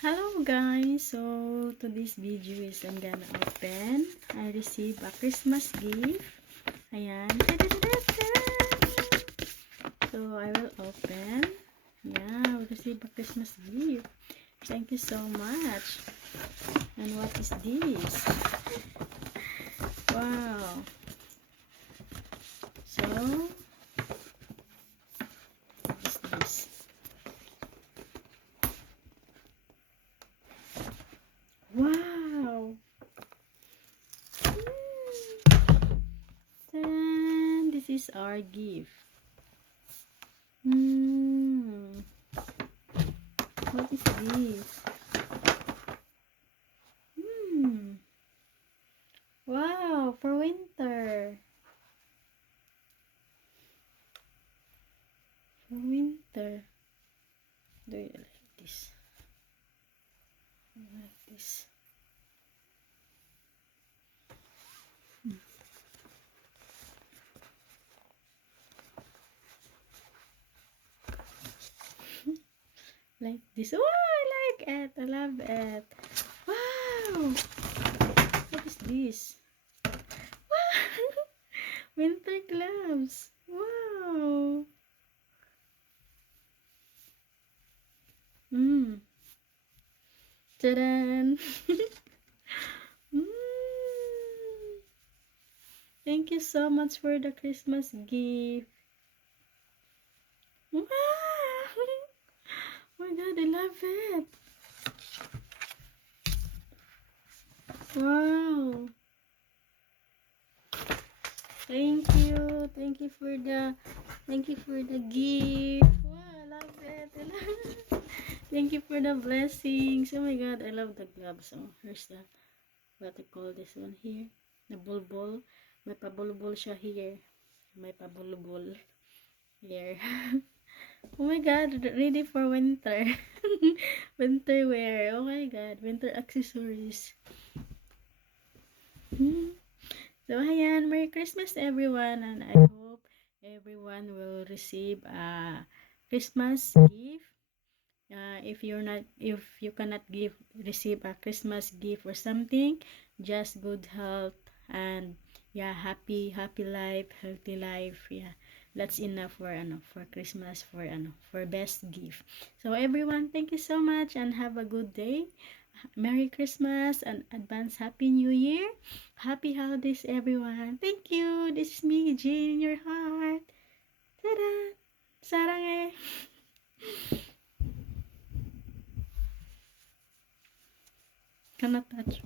Hello guys, so today's video is I'm gonna open. I received a Christmas gift. Ayan. So I will open. Yeah, we received a Christmas gift. Thank you so much. And what is this? Wow. So what is this? Wow. Then this is our gift. What is this? Wow, for winter. For winter. Do you like this? I like this. Like this. Oh, I like it. I love it. Wow. What is this? Wow. Winter gloves. Wow. Ta-da! Thank you so much for the Christmas gift. Wow. Oh my god, I love it. Wow. Thank you. Thank you for the gift. Wow, I love it. I love it. Thank you for the blessings. Oh my god, I love the gloves. Oh, here's the what I call this one here. The bulbul. May pabulbul siya here. May pabulbul here. Oh my god, ready for winter. Winter wear. Oh my god, winter accessories. So, ayan, Merry Christmas everyone, and I hope everyone will receive a Christmas gift. If you cannot receive a Christmas gift or something, just good health and yeah, happy life, healthy life. Yeah, that's enough for Christmas, for best gift. So everyone, thank you so much and have a good day. Merry Christmas and advance Happy New Year. Happy holidays, everyone. Thank you. This is me, Jane, in your heart. Ta-da! Sarang Cannot touch.